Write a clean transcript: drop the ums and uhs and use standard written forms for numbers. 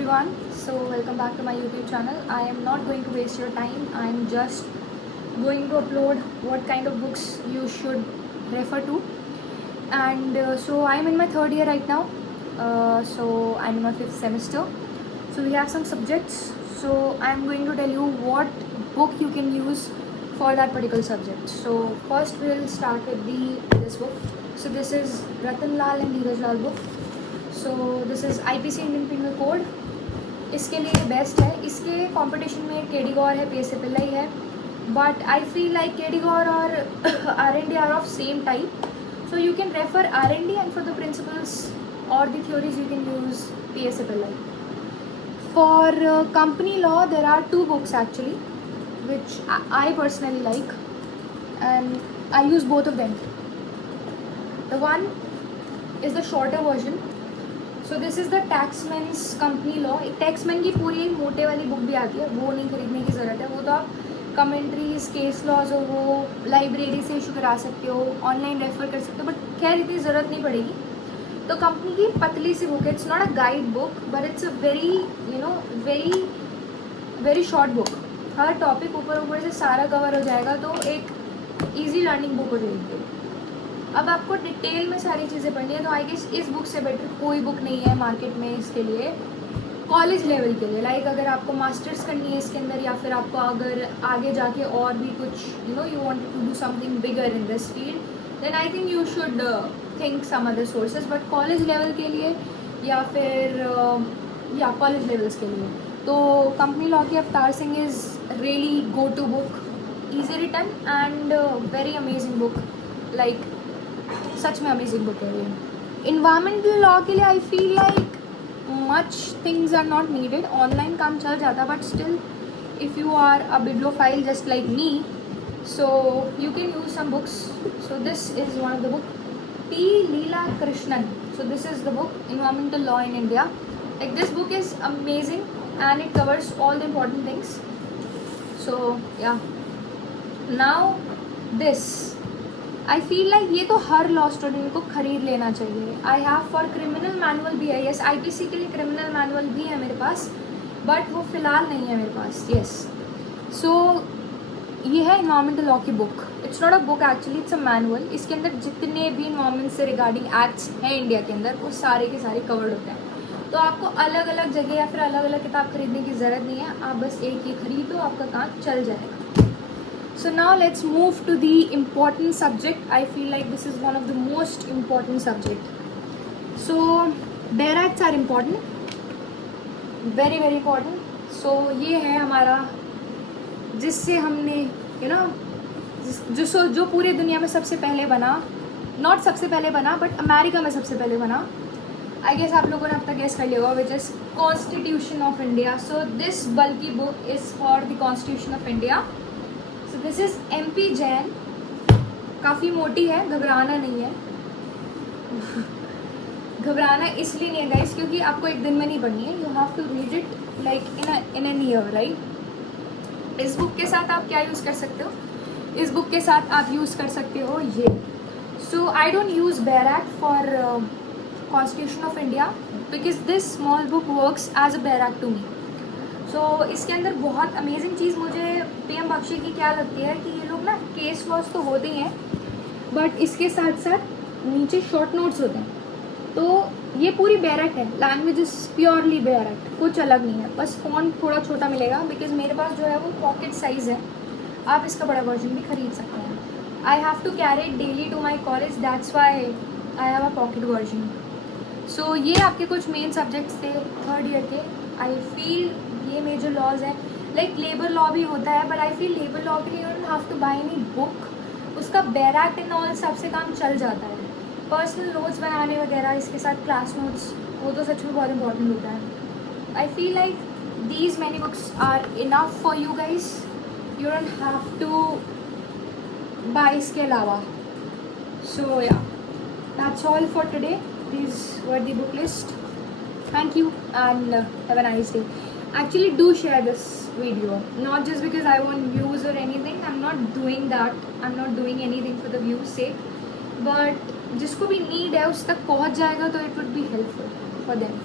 everyone, so welcome back to my YouTube channel. I am not going to waste your time. I am just going to upload what kind of books you should refer to. And so I am in my third year right now. So I'm in my fifth semester. So we have some subjects. So I am going to tell you what book you can use for that particular subject. So first we'll start with this book. So this is Ratan Lal and Dheeraj Lal book. So this is IPC Indian penal code. इसके लिए best है. इसके competition में KD गौर है, PSA Pillai है, but I feel like KD Gaur और R&D are of same type. So you can refer R&D and for the principles और the theories you can use PSA Pillai. For company law there are two books actually which I personally like and I use both of them. The one is the shorter version. So this is the Taxmann's company law. एक Taxmann की पूरी मोटे वाली book भी आती है, वो नहीं खरीदने की ज़रूरत है. वो तो आप कमेंट्रीज, केस लॉज हो वो लाइब्रेरी से इशू करा सकते हो, ऑनलाइन रेफर कर सकते हो, बट खैर इतनी ज़रूरत नहीं पड़ेगी. तो कंपनी की पतली सी बुक है. It's not a guide book but it's a very very short book. Her topic ऊपर से सारा कवर हो जाएगा, तो एक ईजी लर्निंग बुक हो जाएगी. अब आपको डिटेल में सारी चीज़ें पढ़नी है, तो आई गेस इस बुक से बेटर कोई बुक नहीं है मार्केट में इसके लिए, कॉलेज लेवल के लिए. लाइक अगर आपको मास्टर्स करनी है इसके अंदर, या फिर आपको अगर आगे जाके और भी कुछ you want to do something bigger in this field, then I think you should think some other sources. But college level के लिए या फिर कॉलेज लेवल्स के लिए तो कंपनी लॉ की Avtar Singh is really go to book. Easy written and very amazing book. Like सच में अमेजिंग बुक है ये. इन्वायरमेंटल लॉ के लिए I feel like much things are not needed. Online काम चल जाता, but still if you are a bibliophile just like me, so you can use some books. So this is one of the book, P. Leela Krishnan. So this is the book, Environmental Law in India. Like this book is amazing and it covers all the important things. So yeah, now this I feel like ये तो हर law student को ख़रीद लेना चाहिए. I have for criminal manual भी है. Yes, IPC के लिए क्रिमिनल मैनुअल भी है मेरे पास, बट वो फ़िलहाल नहीं है मेरे पास. यस, सो ये है इन्वायरमेंटल लॉ की book. It's not a book actually, it's a manual. इसके अंदर जितने भी इन्वायरमेंट से रिगार्डिंग एक्ट्स हैं इंडिया के अंदर, वो सारे के सारे कवर्ड होते हैं. तो आपको अलग अलग जगह या फिर अलग अलग किताब खरीदने की ज़रूरत नहीं है. आप बस एक ही खरीदो, आपका काम चल जाएगा. So now let's move to the important subject. I feel like this is one of the most important subject. So Dare Acts are important, very very important. So ये है हमारा, जिससे हमने जो पूरे दुनिया में सबसे पहले बना, नॉट सबसे पहले बना बट अमेरिका में सबसे पहले बना. आई गेस आप लोगों ने अब तक गेस कर लिया होगा, which is constitution of India. So this बल्कि book is for the constitution of India. So this is MP Jain. काफ़ी मोटी है, घबराना नहीं है. घबराना इसलिए नहीं है गाइस, क्योंकि आपको एक दिन में नहीं पढ़नी है. You have to read it like in an year, right. इस बुक के साथ आप क्या यूज़ कर सकते हो? इस बुक के साथ आप यूज़ कर सकते हो ये. So I don't use bare act for constitution of India because this small book works as a bare act to me. So इसके अंदर बहुत अमेजिंग चीज़ मुझे PM बख्शी की क्या लगती है कि ये लोग ना केस लॉज तो होते ही हैं, बट इसके साथ साथ नीचे शॉर्ट नोट्स होते हैं. तो ये पूरी बेयर एक्ट है. Language is purely bare act, कुछ अलग नहीं है. बस फ़ॉन्ट थोड़ा छोटा मिलेगा बिकॉज मेरे पास जो है वो पॉकेट साइज़ है. आप इसका बड़ा वर्जन भी खरीद सकते हैं. I have to carry it daily to my college, that's why I have a pocket version. So ये आपके कुछ मेन सब्जेक्ट्स थे थर्ड ईयर के. आई फील ये मेजर लॉज है. लाइक लेबर लॉ भी होता है, but I feel labour law के लिए you don't have to buy any book. उसका बेयर एक्ट एंड ऑल सबसे काम चल जाता है. पर्सनल नोट्स बनाने वगैरह, इसके साथ क्लास नोट्स, वो तो सच में बहुत इंपॉर्टेंट होता है. I feel like these many books are enough for you guys. You don't have to buy इसके अलावा. So yeah, that's all for today. These were the book list. Thank you and have a nice day. Actually do share this video, not just because I want views or anything. I'm not doing that. I'm not doing anything for the views sake, but जिसको भी need है उस तक पहुँच जाएगा तो it would be helpful for them.